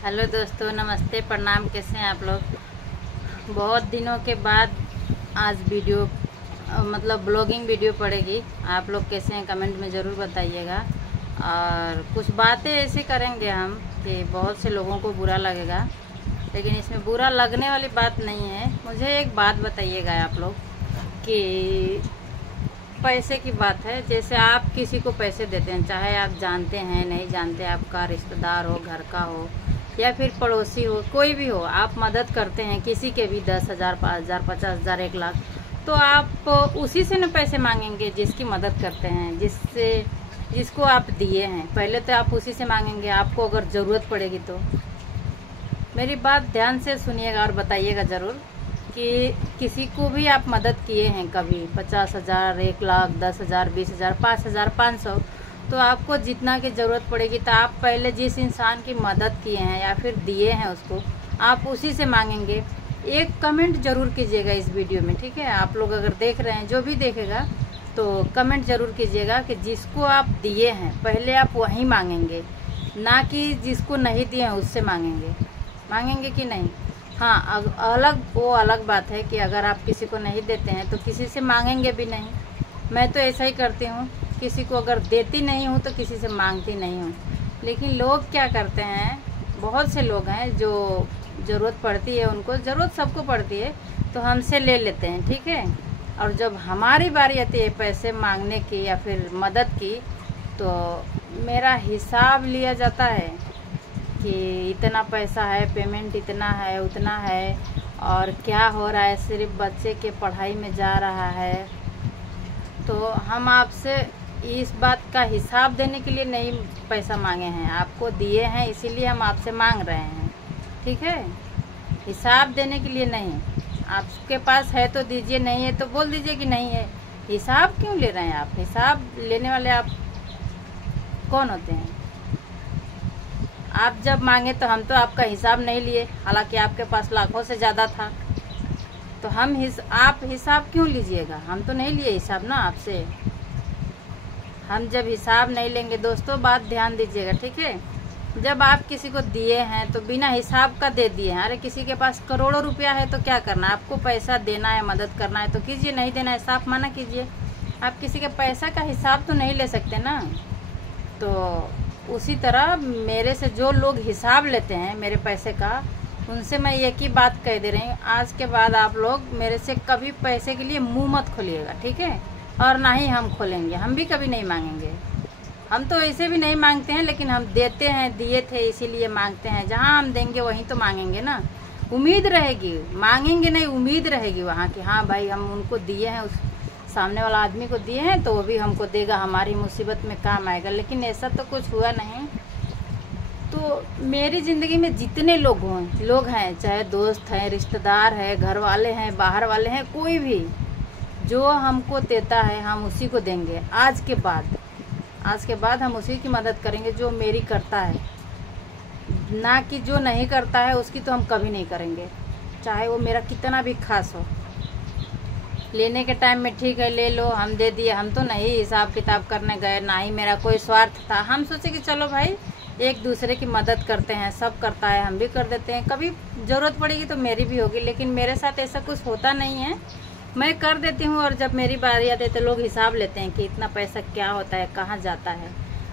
Hello दोस्तों, नमस्ते, प्रणाम। कैसे हैं आप लोग? बहुत दिनों के बाद आज वीडियो मतलब ब्लॉगिंग वीडियो पड़ेगी। आप लोग कैसे हैं कमेंट में ज़रूर बताइएगा। और कुछ बातें ऐसी करेंगे हम कि बहुत से लोगों को बुरा लगेगा, लेकिन इसमें बुरा लगने वाली बात नहीं है। मुझे एक बात बताइएगा आप लोग कि पैसे की बात है। जैसे आप किसी को पैसे देते हैं, चाहे आप जानते हैं नहीं जानते, आपका रिश्तेदार हो, घर का हो या फिर पड़ोसी हो, कोई भी हो, आप मदद करते हैं किसी के भी 10,000, 5,000, 50,000, 1,00,000, तो आप उसी से न पैसे मांगेंगे जिसकी मदद करते हैं, जिसको आप दिए हैं। पहले तो आप उसी से मांगेंगे, आपको अगर ज़रूरत पड़ेगी तो। मेरी बात ध्यान से सुनिएगा और बताइएगा ज़रूर कि किसी को भी आप मदद किए हैं कभी 50,000, 1,00,000, 10,000, 20,000, 5,000, 500, तो आपको जितना की ज़रूरत पड़ेगी तो आप पहले जिस इंसान की मदद किए हैं या फिर दिए हैं उसको, आप उसी से मांगेंगे। एक कमेंट ज़रूर कीजिएगा इस वीडियो में, ठीक है? आप लोग अगर देख रहे हैं, जो भी देखेगा तो कमेंट ज़रूर कीजिएगा कि जिसको आप दिए हैं पहले आप वहीं मांगेंगे, ना कि जिसको नहीं दिए हैं उससे मांगेंगे कि नहीं? हाँ, वो अलग बात है कि अगर आप किसी को नहीं देते हैं तो किसी से मांगेंगे भी नहीं। मैं तो ऐसा ही करती हूँ, किसी को अगर देती नहीं हूँ तो किसी से मांगती नहीं हूँ। लेकिन लोग क्या करते हैं, बहुत से लोग हैं जो ज़रूरत पड़ती है, उनको ज़रूरत सबको पड़ती है, तो हमसे ले लेते हैं, ठीक है? और जब हमारी बारी आती है पैसे मांगने की या फिर मदद की, तो मेरा हिसाब लिया जाता है कि इतना पैसा है, पेमेंट इतना है, उतना है, और क्या हो रहा है, सिर्फ बच्चे के पढ़ाई में जा रहा है। तो हम आपसे इस बात का हिसाब देने के लिए नहीं पैसा मांगे हैं, आपको दिए हैं इसीलिए हम आपसे मांग रहे हैं, ठीक है? हिसाब देने के लिए नहीं। आपके पास है तो दीजिए, नहीं है तो बोल दीजिए कि नहीं है। हिसाब क्यों ले रहे हैं आप? हिसाब लेने वाले आप कौन होते हैं? आप जब मांगे तो हम तो आपका हिसाब नहीं लिए, हालांकि आपके पास लाखों से ज़्यादा था, तो आप हिसाब क्यों लीजिएगा? हम तो नहीं लिए हिसाब ना आपसे। हम जब हिसाब नहीं लेंगे, दोस्तों बात ध्यान दीजिएगा, ठीक है? जब आप किसी को दिए हैं तो बिना हिसाब का दे दिए हैं। अरे किसी के पास करोड़ों रुपया है तो क्या करना, आपको पैसा देना है, मदद करना है तो कीजिए, नहीं देना है साफ मना कीजिए। आप किसी के पैसा का हिसाब तो नहीं ले सकते ना। तो उसी तरह मेरे से जो लोग हिसाब लेते हैं मेरे पैसे का, उनसे मैं एक ही बात कह दे रही हूँ, आज के बाद आप लोग मेरे से कभी पैसे के लिए मुंह मत खोलिएगा, ठीक है? और ना ही हम खोलेंगे, हम भी कभी नहीं मांगेंगे। हम तो ऐसे भी नहीं मांगते हैं, लेकिन हम देते हैं, दिए थे इसीलिए मांगते हैं। जहाँ हम देंगे वहीं तो मांगेंगे ना। उम्मीद रहेगी, मांगेंगे नहीं, उम्मीद रहेगी वहाँ की, हाँ भाई हम उनको दिए हैं, उस सामने वाला आदमी को दिए हैं तो वो भी हमको देगा, हमारी मुसीबत में काम आएगा। लेकिन ऐसा तो कुछ हुआ नहीं। तो मेरी ज़िंदगी में जितने लोग हैं, चाहे दोस्त हैं, रिश्तेदार हैं, घर वाले हैं, बाहर वाले हैं, कोई भी जो हमको देता है हम उसी को देंगे। आज के बाद हम उसी की मदद करेंगे जो मेरी करता है, ना कि जो नहीं करता है उसकी तो हम कभी नहीं करेंगे, चाहे वो मेरा कितना भी खास हो। लेने के टाइम में ठीक है ले लो, हम दे दिए, हम तो नहीं हिसाब किताब करने गए, ना ही मेरा कोई स्वार्थ था। हम सोचे कि चलो भाई एक दूसरे की मदद करते हैं, सब करता है हम भी कर देते हैं, कभी ज़रूरत पड़ेगी तो मेरी भी होगी। लेकिन मेरे साथ ऐसा कुछ होता नहीं है, मैं कर देती हूँ, और जब मेरी बारी आती है तो लोग हिसाब लेते हैं कि इतना पैसा क्या होता है, कहाँ जाता है।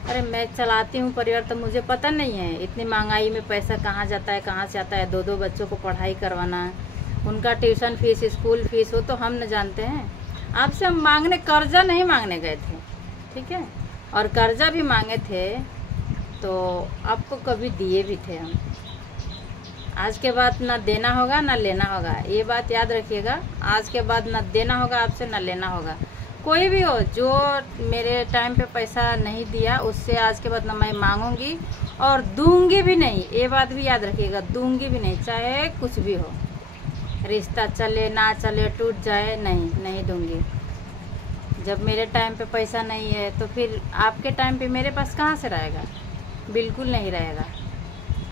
अरे मैं चलाती हूँ परिवार, तो मुझे पता नहीं है इतनी महंगाई में पैसा कहाँ जाता है, कहाँ से आता है। 2-2 बच्चों को पढ़ाई करवाना, उनका ट्यूशन फीस, स्कूल फीस, वो तो हम न जानते हैं। आपसे हम मांगने, कर्जा नहीं मांगने गए थे, ठीक है? और कर्जा भी मांगे थे तो आपको कभी दिए भी थे हम। आज के बाद ना देना होगा ना लेना होगा, ये बात याद रखिएगा। आज के बाद ना देना होगा आपसे, ना लेना होगा। कोई भी हो जो मेरे टाइम पे पैसा नहीं दिया, उससे आज के बाद ना मैं मांगूंगी और दूंगी भी नहीं। ये बात भी याद रखिएगा, दूंगी भी नहीं, चाहे कुछ भी हो, रिश्ता चले ना चले, टूट जाए, नहीं दूंगी। जब मेरे टाइम पे पैसा नहीं है तो फिर आपके टाइम पे मेरे पास कहाँ से रहेगा? बिल्कुल नहीं रहेगा।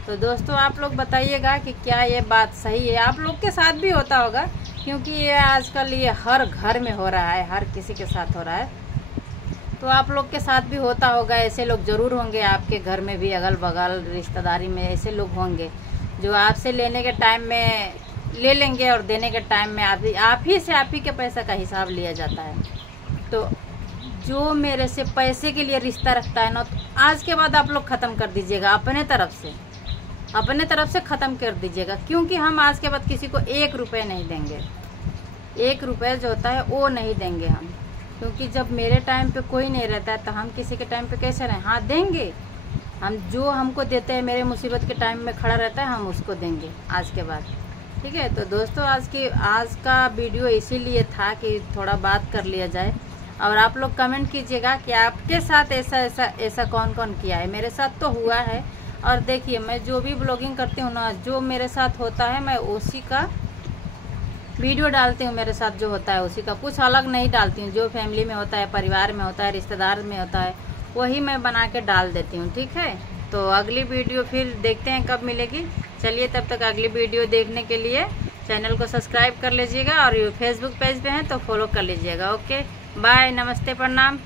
तो दोस्तों आप लोग बताइएगा कि क्या ये बात सही है? आप लोग के साथ भी होता होगा, क्योंकि ये आजकल ये हर घर में हो रहा है, हर किसी के साथ हो रहा है। तो आप लोग के साथ भी होता होगा, ऐसे लोग ज़रूर होंगे आपके घर में भी, अगल बगल रिश्तेदारी में ऐसे लोग होंगे जो आपसे लेने के टाइम में ले लेंगे और देने के टाइम में आप ही के पैसा का हिसाब लिया जाता है। तो जो मेरे से पैसे के लिए रिश्ता रखता है ना, तो आज के बाद आप लोग ख़त्म कर दीजिएगा अपने तरफ से ख़त्म कर दीजिएगा, क्योंकि हम आज के बाद किसी को 1 रुपये नहीं देंगे। 1 रुपये जो होता है वो नहीं देंगे हम, क्योंकि जब मेरे टाइम पे कोई नहीं रहता है तो हम किसी के टाइम पे कैसे रहें। हाँ देंगे, हम जो हमको देते हैं, मेरे मुसीबत के टाइम में खड़ा रहता है, हम उसको देंगे आज के बाद। ठीक है, तो दोस्तों आज का वीडियो इसीलिए था कि थोड़ा बात कर लिया जाए। और आप लोग कमेंट कीजिएगा कि आपके साथ ऐसा कौन कौन किया है। मेरे साथ तो हुआ है, और देखिए मैं जो भी ब्लॉगिंग करती हूँ ना, जो मेरे साथ होता है मैं उसी का वीडियो डालती हूँ। मेरे साथ जो होता है उसी का, कुछ अलग नहीं डालती हूँ। जो फैमिली में होता है, परिवार में होता है, रिश्तेदार में होता है, वही मैं बना के डाल देती हूँ। ठीक है, तो अगली वीडियो फिर देखते हैं कब मिलेगी। चलिए, तब तक अगली वीडियो देखने के लिए चैनल को सब्सक्राइब कर लीजिएगा, और फेसबुक पेज पे हैं तो फॉलो कर लीजिएगा। ओके, बाय, नमस्ते, प्रणाम।